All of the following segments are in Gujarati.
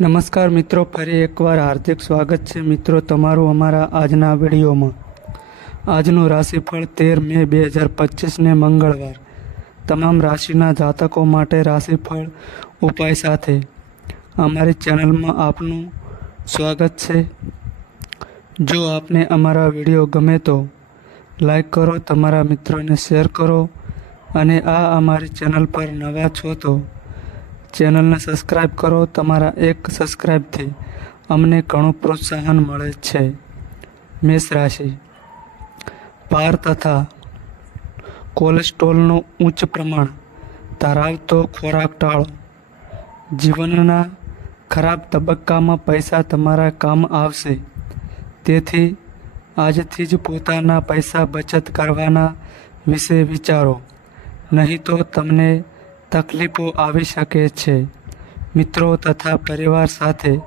નમસ્કાર મિત્રો, ફરી એકવાર હાર્દિક સ્વાગત છે મિત્રો તમારું અમારા આજના વિડીયોમાં. આજનું રાશિફળ તેર મે બે હજાર પચીસને મંગળવાર. તમામ રાશિના જાતકો માટે રાશિફળ ઉપાય સાથે. અમારી ચેનલમાં આપનું સ્વાગત છે. જો આપને અમારા વીડિયો ગમે તો, લાઈક કરો, તમારા મિત્રોને શેર કરો અને આ અમારી ચેનલ પર નવા છો તો ચેનલને સબસ્ક્રાઈબ કરો, તમારા એક સબસ્ક્રાઈબથી અમને ઘણું પ્રોત્સાહન મળે છે. મેષ રાશિ. ભાર તથા કોલેસ્ટ્રોલનું ઉચ્ચ પ્રમાણ ધરાવતો ખોરાક ટાળો. જીવનના ખરાબ તબક્કામાં પૈસા તમારા કામ આવશે. તેથી આજથી જ પોતાના પૈસા બચત કરવાના વિશે વિચારો. નહીં તો તમને તકલીફો આવી શકે છે. મિત્રો તથા પરિવાર સાથે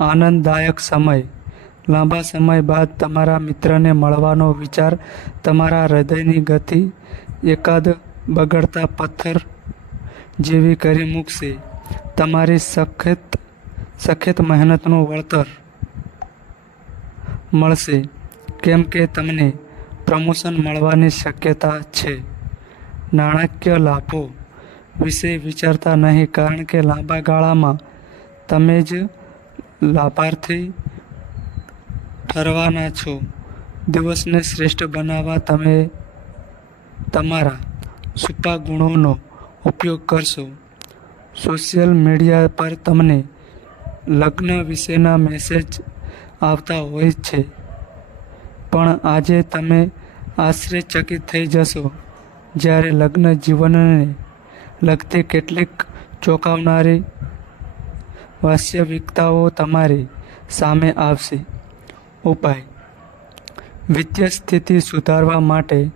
આનંદદાયક સમય. લાંબા સમય બાદ તમારા મિત્રને મળવાનો વિચાર તમારા હૃદયની ગતિ એકાદ બગડતા પથ્થર જેવી કરી મૂકશે. તમારી સખત સખત મહેનતનું વળતર મળશે. કેમ કે તમને પ્રમોશન મળવાની શક્યતા છે. નાણાકીય લાભો વિશે વિચારતા નહીં, કારણ કે લાંબા ગાળામાં તમે જ લાભાર્થી ઠરવાના છો. દિવસને શ્રેષ્ઠ બનાવવા તમે તમારા છુપા ગુણોનો ઉપયોગ કરશો. સોશિયલ મીડિયા પર તમને લગ્ન વિશેના મેસેજ આવતા હોય છે. પણ આજે તમે આશ્ચર્યચકિત થઈ જશો. જ્યારે લગ્ન જીવનને લગતી કેટલીક ચોંકાવનારી વાસ્તવિકતાઓ તમારી સામે આવશે. ઉપાય. વિત્તીય સ્થિતિ સુધારવા માટે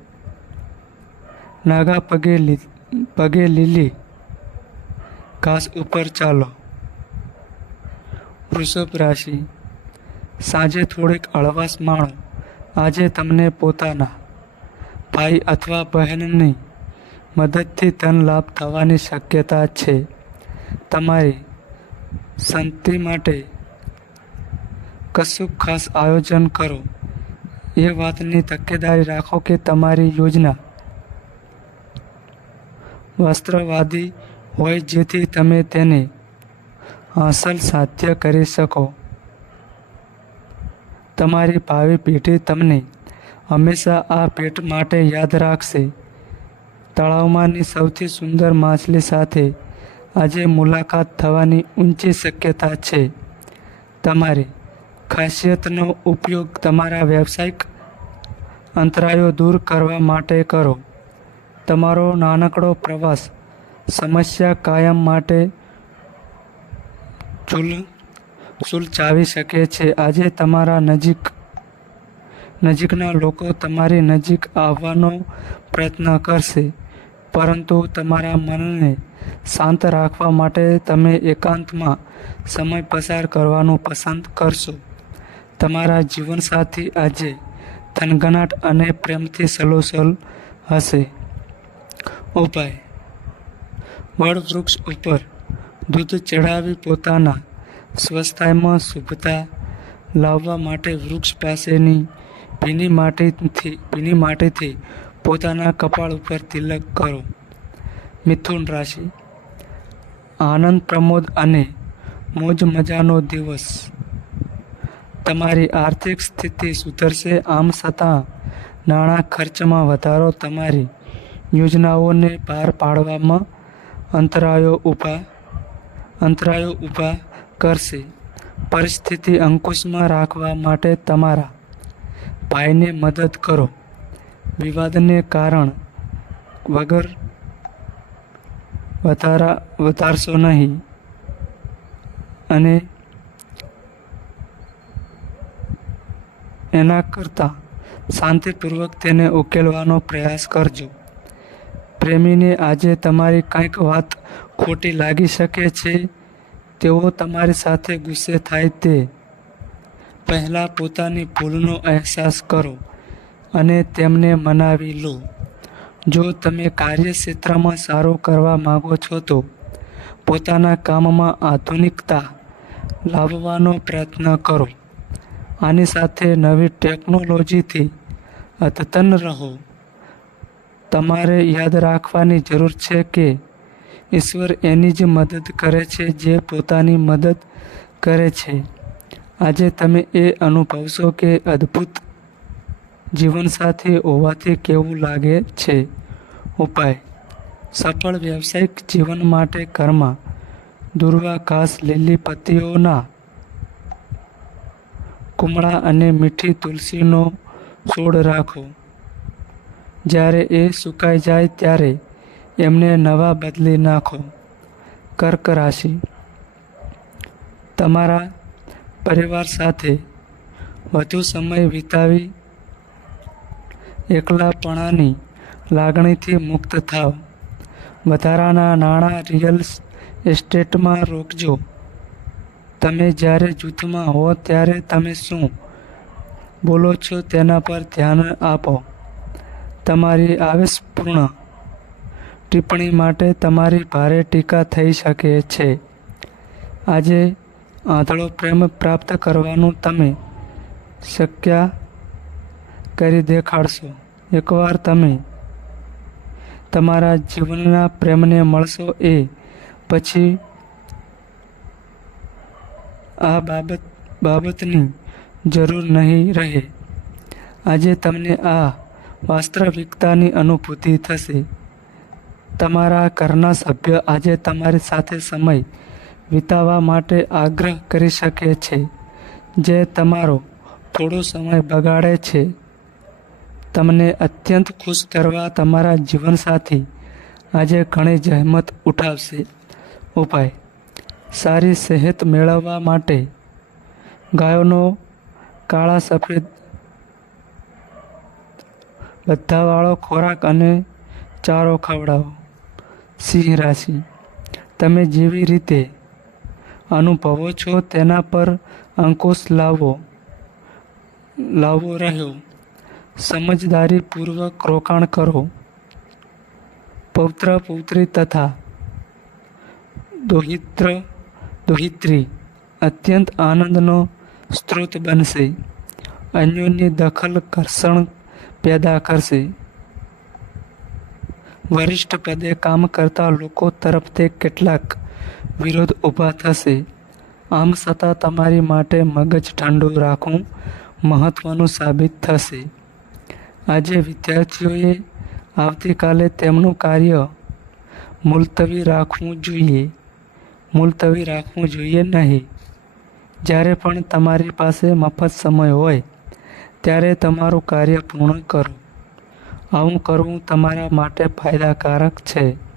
નાગા પગે પગે લીલી ઘાસ ઉપર ચાલો. વૃષભ રાશિ. સાંજે થોડીક હળવાશ માણો. આજે તમને પોતાના ભાઈ અથવા બહેનની મદદથી ધન લાભ થવાની શક્યતા છે. તમારી શાંતિ માટે કશું ખાસ આયોજન કરો. એ વાતની તકેદારી રાખો કે તમારી યોજના વસ્ત્રવાદી હોય જેથી તમે તેને હાંસલ સાધ્ય કરી શકો. તમારી ભાવિ પેઢી તમને હંમેશા આ પેટ માટે યાદ રાખશે. તળાવમાંની સૌથી સુંદર માછલી સાથે આજે મુલાકાત થવાની ઊંચી શક્યતા છે. તમારી ખાસિયતનો ઉપયોગ તમારા વ્યવસાયિક અંતરાયો દૂર કરવા માટે કરો. તમારો નાનકડો પ્રવાસ સમસ્યા કાયમ માટે ચૂલ સુલચાવી શકે છે. આજે તમારા નજીક નજીકના લોકો તમારી નજીક આવવાનો પ્રયત્ન કરશે, પરંતુ તમારા મનને શાંત રાખવા માટે તમે એકાંતમાં સમય પસાર કરવાનું પસંદ કરશો. તમારા જીવનસાથી આજે થનગનાટ અને પ્રેમથી સલોસલ હશે. ઉપાય. વડ વૃક્ષ ઉપર દૂધ ચઢાવી પોતાના સ્વસ્થાયમાં શુભતા લાવવા માટે વૃક્ષ પાસેની ભીની માટીથી ભીની માટીથી પોતાના કપાળ ઉપર તિલક કરો. મિથુન રાશિ. આનંદ, પ્રમોદ અને મોજ મજાનો દિવસ. તમારી આર્થિક સ્થિતિ સુધરશે. આમ છતાં, નાણાં ખર્ચમાં વધારો તમારી યોજનાઓને પાર પાડવામાં અંતરાયો ઊભા અંતરાયો ઊભા કરશે. પરિસ્થિતિ અંકુશમાં રાખવા માટે તમારા ભાઈને મદદ કરો. વિવાદને કારણ વગર વધારા, વધારશો નહીં. અને એના કરતાં શાંતિપૂર્વક તેને ઉકેલવાનો પ્રયાસ કરજો. પ્રેમીને આજે તમારી કંઈક વાત ખોટી લાગી શકે છે, તેઓ તમારી સાથે ગુસ્સે થાય તે પહેલાં પોતાની ભૂલનો અહેસાસ કરો અને તેમને મનાવી લો. જો તમે કાર્યક્ષેત્રમાં સારું કરવા માગો છો તો પોતાના કામમાં આધુનિકતા લાવવાનો પ્રયત્ન કરો. આની સાથે નવી ટેકનોલોજીથી અદ્યતન રહો. તમારે યાદ રાખવાની જરૂર છે કે ઈશ્વર એની જ મદદ કરે છે જે પોતાની મદદ કરે છે. આજે તમે એ અનુભવશો કે અદ્ભુત જીવનસાથી હોવાથી કેવું લાગે છે? ઉપાય. સફળ વ્યવસાયિક જીવન માટે ઘરમાં દુર્વા ઘાસ લીલી પત્તીઓના કુમળા અને મીઠી તુલસીનો છોડ રાખો. જ્યારે એ સુકાઈ જાય ત્યારે એમને નવા બદલી નાખો. કર્ક રાશિ. તમારા પરિવાર સાથે વધુ સમય વિતાવી એકલાપણાની લાગણીથી મુક્ત થાવ. વધારાના નાણાં રિયલ એસ્ટેટમાં રોકજો. તમે જ્યારે જૂથમાં હો ત્યારે તમે શું બોલો છો તેના પર ધ્યાન આપો. તમારી આવેશપૂર્ણ ટિપ્પણી માટે તમારી ભારે ટીકા થઈ શકે છે. આજે આંધળો પ્રેમ પ્રાપ્ત કરવાનું તમે શક્ય કરી દેખાડશો. એકવાર તમે તમારા જીવનના પ્રેમને મળશો એ પછી આ બાબત, બાબતની જરૂર નહીં રહે. આજે તમને આ વાસ્તવિકતાની અનુભૂતિ થશે. તમારા ઘરના સભ્ય આજે તમારી સાથે સમય વિતાવવા માટે આગ્રહ કરી શકે છે, જે તમારો થોડો સમય બગાડે છે. તમને અત્યંત ખુશ કરવા તમારા જીવનસાથી આજે ઘણી જહેમત ઉઠાવશે. ઉપાય. સારી સેહત મેળવવા માટે ગાયોનો કાળા સફેદ બધાવાળો ખોરાક અને ચારો ખવડાવો. સિંહ રાશિ. તમે જેવી રીતે અનુભવો છો તેના પર અંકુશ લાવો. લાવવો રહ્યો. સમજદારીપૂર્વક રોકાણ કરો. પૌત્ર, પૌત્રી તથા દોહિત્ર, દોહિત્રી અત્યંત આનંદનો સ્ત્રોત બનશે. અન્યોની દખલ ઘર્ષણ પેદા કરશે. વરિષ્ઠ પદે કામ કરતા લોકો તરફથી કેટલાક વિરોધ ઊભા થશે. આમ છતાં તમારી માટે મગજ ઠંડુ રાખવું મહત્વનું સાબિત થશે. આજે વિદ્યાર્થીઓએ આવતીકાલે તેમનું કાર્ય મુલતવી રાખવું જોઈએ. મુલતવી રાખવું જોઈએ નહીં. જ્યારે પણ તમારી પાસે મફત સમય હોય, ત્યારે તમારું કાર્ય પૂર્ણ કરો. આવું કરવું તમારા માટે ફાયદાકારક છે.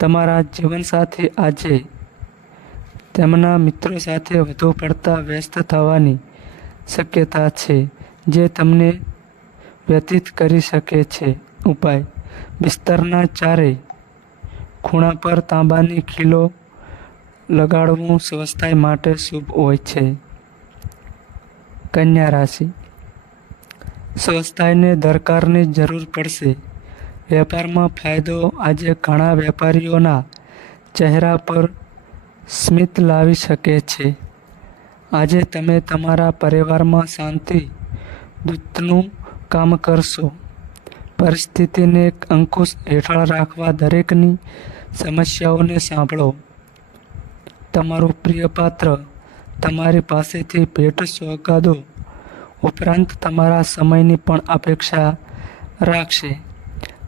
તમારા જીવનસાથી આજે તેમના મિત્રો સાથે વધુ પડતા વ્યસ્ત થવાની શક્યતા છે, જે તમને વ્યતીત કરી શકે છે. ઉપાય. બિસ્તરના ચારે ખૂણા પર તાંબાની ખીલો લગાડવું સ્વસ્થાય માટે શુભ હોય છે. કન્યા રાશિ. સ્વસ્થાયને દરકારની જરૂર પડશે. વેપારમાં ફાયદો આજે ઘણા વેપારીઓના ચહેરા પર સ્મિત લાવી શકે છે. આજે તમે તમારા પરિવારમાં શાંતિ દૂતનું કામ કરશો. પરિસ્થિતિને અંકુશ હેઠળ રાખવા દરેકની સમસ્યાઓને સાંભળો. તમારું પ્રિય પાત્ર તમારી પાસેથી ભેટ સોગાદો ઉપરાંત તમારા સમયની પણ અપેક્ષા રાખશે.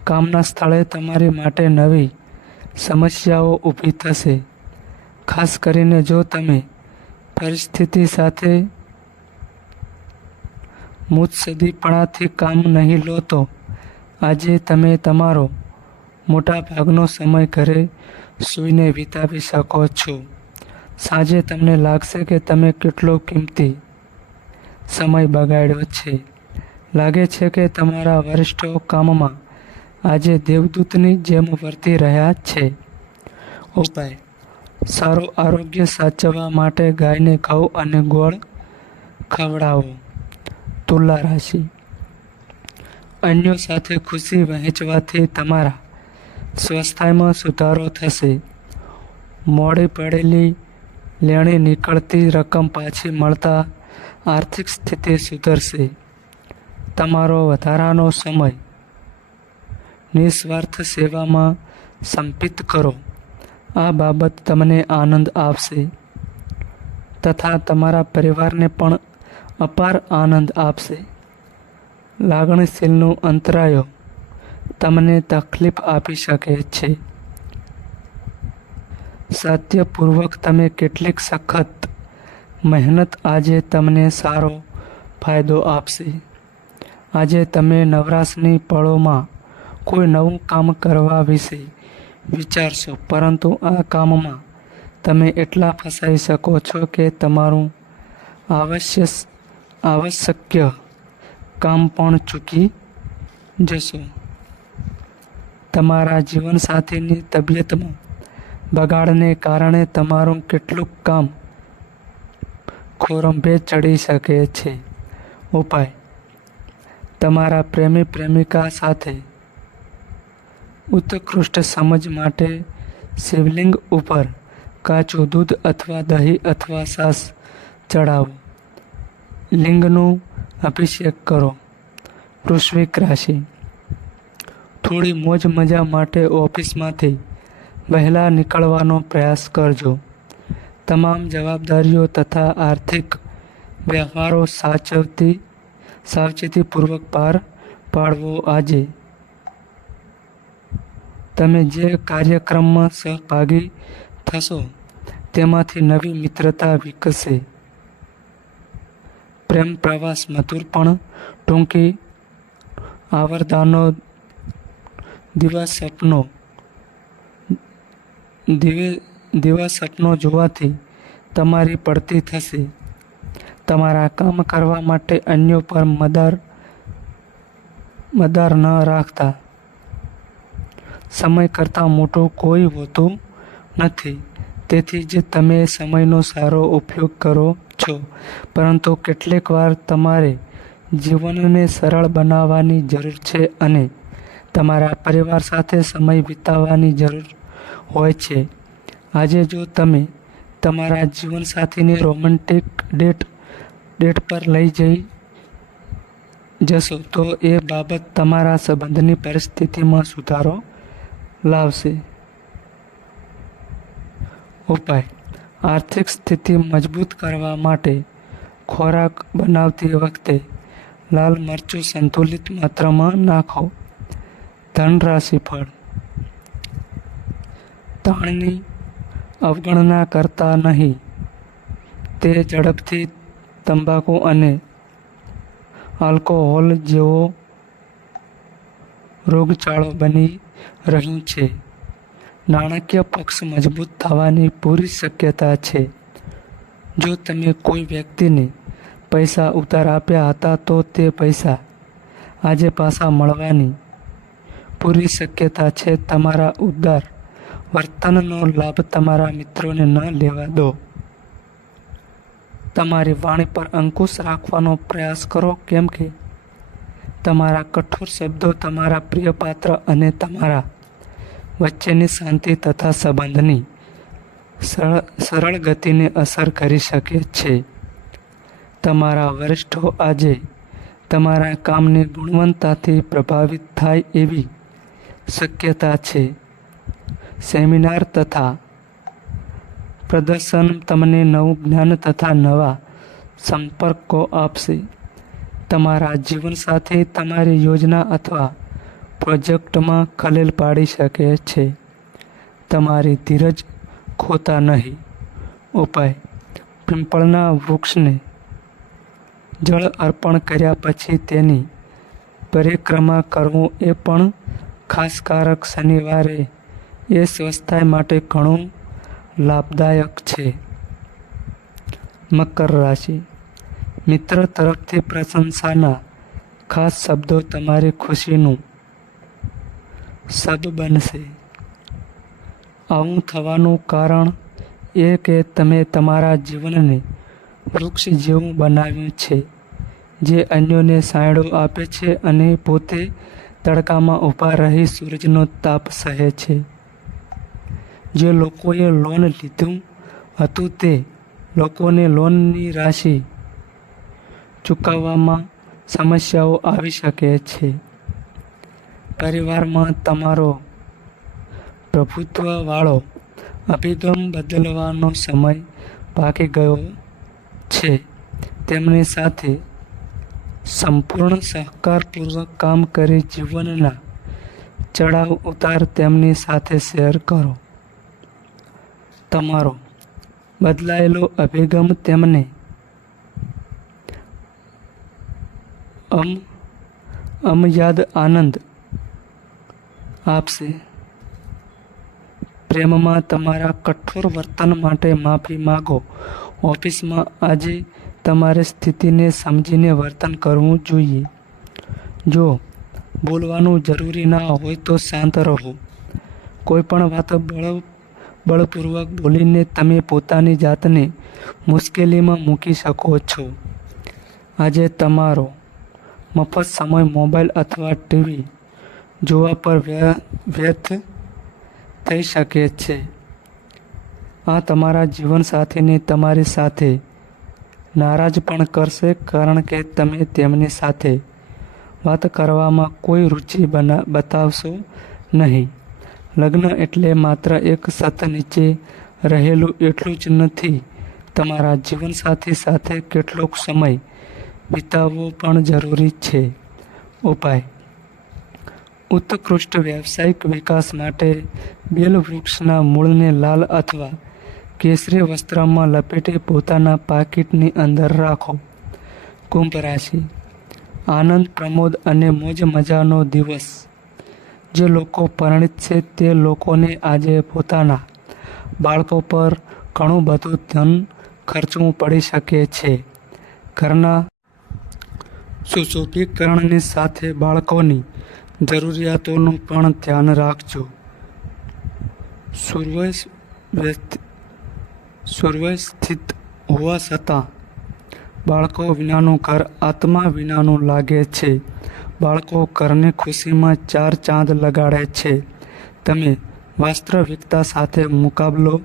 કામના સ્થળે તમારી માટે નવી સમસ્યાઓ ઊભી થશે. ખાસ કરીને જો તમે પરિસ્થિતિ સાથે મુત્સદીપણાથી કામ નહીં લો તો આજે તમે તમારો મોટાભાગનો સમય ઘરે સૂઈને વિતાવી શકો છો. સાંજે તમને લાગશે કે તમે કેટલો કિંમતી સમય બગાડ્યો છે. લાગે છે કે તમારા વરિષ્ઠો કામમાં આજે દેવદૂતની જેમ વર્તી રહ્યા છે. ઉપાય સારું આરોગ્ય સાચવવા માટે ગાયને ઘઉં અને ગોળ ખવડાવો. તુલા રાશિ. અન્યો સાથે ખુશી વહેંચવાથી તમારા સ્વાસ્થ્યમાં સુધારો થશે. મોડી પડેલી લેણી નીકળતી રકમ પાછી મળતા આર્થિક સ્થિતિ સુધરશે. તમારો વધારાનો સમય નિસ્વાર્થ સેવામાં સંપિત કરો. આ બાબત તમને આનંદ આપશે. તથા તમારા પરિવારને પણ અપાર આનંદ આપશે. લાગણીશીલનું અંતરાયો તમને તકલીફ આપી શકે છે. સત્યપૂર્વક તમે કેટલીક સખત મહેનત આજે તમને સારો ફાયદો આપશે. આજે તમે નવરાશની પળોમાં કોઈ નવું કામ કરવા વિશે વિચારશો, પરંતુ આ કામમાં તમે એટલા ફસાઈ શકો છો કે તમારું આવશ્ય આવશ્યક કામ પણ ચૂકી જશો. તમારા જીવનસાથીની તબિયતમાં બગાડને કારણે તમારું કેટલુંક કામ ખોરંભે ચડી શકે છે. ઉપાય. તમારા પ્રેમી પ્રેમિકા સાથે ઉત્કૃષ્ટ સમજ માટે શિવલિંગ ઉપર કાચું દૂધ અથવા દહીં અથવા સાસ ચડાવો. લિંગનું અભિષેક કરો. વૃશ્વિક રાશિ. થોડી મોજ મજા માટે ઓફિસમાંથી વહેલા નીકળવાનો પ્રયાસ કરજો. તમામ જવાબદારીઓ તથા આર્થિક વ્યવહારો સાચવતી સાવચેતીપૂર્વક પાર પાડવો આજે તમે જે કાર્યક્રમમાં સહભાગી થશો, તેમાંથી નવી મિત્રતા વિકસે. પ્રેમ પ્રવાસ મધુર પણ ટૂંકી આવરદાનો દિવસ સપનો, દિવે દિવસ સપનો જોવાથી તમારી પડતી થશે. તમારા કામ કરવા માટે અન્યો પર મદાર મદાર ન રાખતા. સમય કરતાં મોટો કોઈ હોતું નથી. તેથી જ તમે સમયનો સારો ઉપયોગ કરો છો. પરંતુ કેટલીક વાર તમારે જીવનને સરળ બનાવવાની જરૂર છે અને તમારા પરિવાર સાથે સમય વિતાવવાની જરૂર હોય છે. આજે જો તમે તમારા જીવનસાથીને રોમેન્ટિક ડેટ ડેટ પર લઈ જઈ જશો, તો એ બાબત તમારા સંબંધની પરિસ્થિતિમાં સુધારો લાવશે. ઉપાય. આર્થિક સ્થિતિ મજબૂત કરવા માટે ખોરાક બનાવતી વખતે લાલ મરચું સંતુલિત માત્રામાં નાખો. ધન રાશિફળ તાણની અવગણના કરતા નહીં. તે ઝડપથી તંબાકુ અને આલ્કોહોલ જેવો રોગચાળો બની રહ્યું છે. નાણાકીય પક્ષ મજબૂત થવાની પૂરી શક્યતા છે. જો તમે કોઈ વ્યક્તિને પૈસા ઉધાર આપ્યા હતા તો તે પૈસા આજે પાછા મળવાની પૂરી શક્યતા છે. તમારા ઉદાર વર્તનનો લાભ તમારા મિત્રોને ન લેવા દો. તમારી વાણી પર અંકુશ રાખવાનો પ્રયાસ કરો. કેમ કે તમારા કઠોર શબ્દો તમારા પ્રિય પાત્ર અને તમારા વચ્ચેની શાંતિ તથા સંબંધની સરળ ગતિને અસર કરી શકે છે. તમારા વરિષ્ઠો આજે તમારા કામની ગુણવત્તાથી પ્રભાવિત થાય એવી શક્યતા છે. સેમિનાર તથા પ્રદર્શન તમને નવું જ્ઞાન તથા નવા સંપર્કો આપશે. તમારા જીવનસાથી તમારી યોજના અથવા પ્રોજેક્ટમાં ખલેલ પાડી શકે છે. તમારી ધીરજ ખોતા નહીં. ઉપાય. પિંપળના વૃક્ષને જળ અર્પણ કર્યા પછી તેની પરિક્રમા કરવું એ પણ ખાસકારક શનિવારે એ સ્વસ્થતા માટે ઘણું લાભદાયક છે. મકર રાશિ. મિત્ર તરફથી પ્રશંસાના ખાસ શબ્દો તમારી ખુશીનું સબ બનશે. આવું થવાનું કારણ એ કે તમે તમારા જીવનને વૃક્ષ જેવું બનાવ્યું છે, જે અન્યોને સાયડો આપે છે અને પોતે તડકામાં ઊભા રહી સૂરજનો તાપ સહે છે. જે લોકોએ લોન લીધું હતું તે લોકોને લોનની રાશિ ચૂકવવામાં સમસ્યાઓ આવી શકે છે. પરિવારમાં તમારો પ્રભુત્વવાળો અભિગમ બદલવાનો સમય પાકી ગયો છે. તેમની સાથે સંપૂર્ણ સહકારપૂર્વક કામ કરી જીવનના ચડાવ ઉતાર તેમની સાથે શેર કરો. તમારો બદલાયેલો અભિગમ તેમને અમ અમયાદ આનંદ આપશે પ્રેમમાં તમારા કઠોર વર્તન માટે માફી માગો ઓફિસમાં આજે તમારે સ્થિતિને સમજીને વર્તન કરવું જોઈએ જો બોલવાનું જરૂરી ના હોય તો શાંત રહો કોઈ પણ વાત બળ બળપૂર્વક બોલીને તમે પોતાની જાતને મુશ્કેલીમાં મૂકી શકો છો આજે તમારો મફત સમય મોબાઈલ અથવા ટીવી જોવા પર વ્ય- વ્યર્થ થઈ શકે છે. આ તમારા જીવનસાથીને તમારી સાથે નારાજ પણ કરશે કારણ કે તમે તેમની સાથે વાત કરવામાં કોઈ રુચિ બના, બતાવશો નહીં. લગ્ન એટલે માત્ર એક સત નીચે રહેલું એટલું જ નથી. તમારા જીવનસાથી સાથે કેટલોક સમય વિતાવવો પણ જરૂરી છે. ઉપાય. ઉત્કૃષ્ટ વ્યવસાયિક વિકાસ માટે બેલ વૃક્ષના મૂળને લાલ અથવા કેસરી વસ્ત્રમાં લપેટી પોતાના પાકીટની અંદર રાખો. કુંભ રાશિ. આનંદ, પ્રમોદ અને મોજ મજાનો દિવસ. જે લોકો પરિણિત છે તે લોકોને આજે પોતાના બાળકો પર ઘણું બધું ધન ખર્ચવું પડી શકે છે. ઘરના સુશોભીકરણની સાથે બાળકોની જરૂરિયાતોનું પણ ધ્યાન રાખજો. સૂર્ય વ્યસ્ત સૂર્યસ્થિત હોવા છતાં બાળકો વિનાનું ઘર, આત્મા વિનાનું લાગે છે. બાળકો ઘરની ખુશીમાં ચાર ચાંદ લગાડે છે. તમે વાસ્તવિકતા સાથે મુકાબલો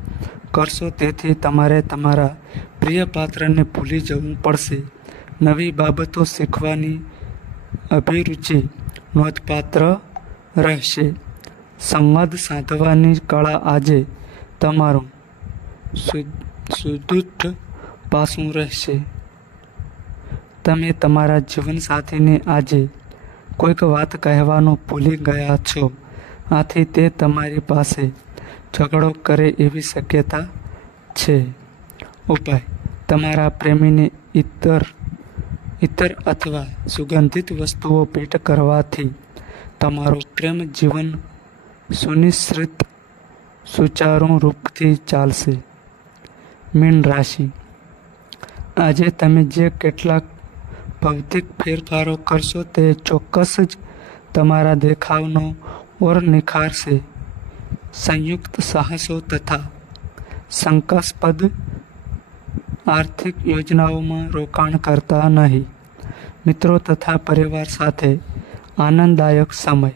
કરશો, તેથી તમારે તમારા પ્રિય પાત્રને ભૂલી જવું પડશે. નવી બાબતો શીખવાની અભિરુચિ નોંધપાત્ર રહેશે. સંવાદ સાધવાની કળા આજે તમારું સુદૃઢ પાસું રહેશે. તમે તમારા જીવનસાથીને આજે કોઈક વાત કહેવાનું ભૂલી ગયા છો, આથી તે તમારી પાસે ઝઘડો કરે એવી શક્યતા છે. ઉપાય, તમારા પ્રેમીને ઇતર ઇતર અથવા સુગંધિત વસ્તુઓ ભેટ કરવાથી તમારું પ્રેમ જીવન સુનિશ્ચિત સુચારુ રૂપથી ચાલશે મીન રાશિ આજે તમે જે કેટલાક ભૌતિક ફેરફારો કરશો તે ચોક્કસ જ તમારા દેખાવનો ઓર નિખારશે સંયુક્ત સાહસો તથા શંકાસ્પદ આર્થિક યોજનાઓમાં રોકાણ કરતા નહીં મિત્રો તથા પરિવાર સાથે આનંદદાયક સમય.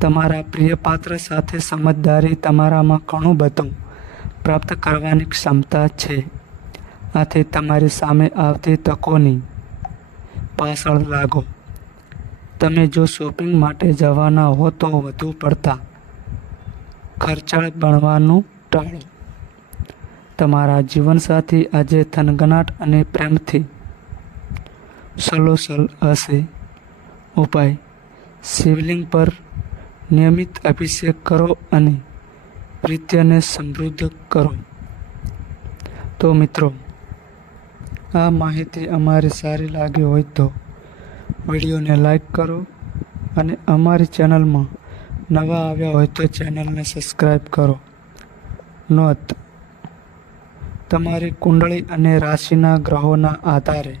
તમારા પ્રિય પાત્ર સાથે સમજદારી તમારામાં ઘણું બધું પ્રાપ્ત કરવાની ક્ષમતા છે. આથી તમારી સામે આવતી તકોની પાછળ લાગો. તમે જો શોપિંગ માટે જવાના હો તો વધુ પડતા ખર્ચાળ બનવાનું ટાળો. તમારા જીવનસાથી આજે થનગનાટ અને પ્રેમથી સલોસલ હશે. ઉપાય. શિવલિંગ પર નિયમિત અભિષેક કરો અને પ્રીત્યને સમૃદ્ધ કરો. તો મિત્રો, આ માહિતી અમારી સારી લાગી હોય તો વિડીયોને લાઈક કરો અને અમારી ચેનલમાં નવા આવ્યા હોય તો ચેનલને સબસ્ક્રાઈબ કરો. નોંધ, તમારી કુંડળી અને રાશિના ગ્રહોના આધારે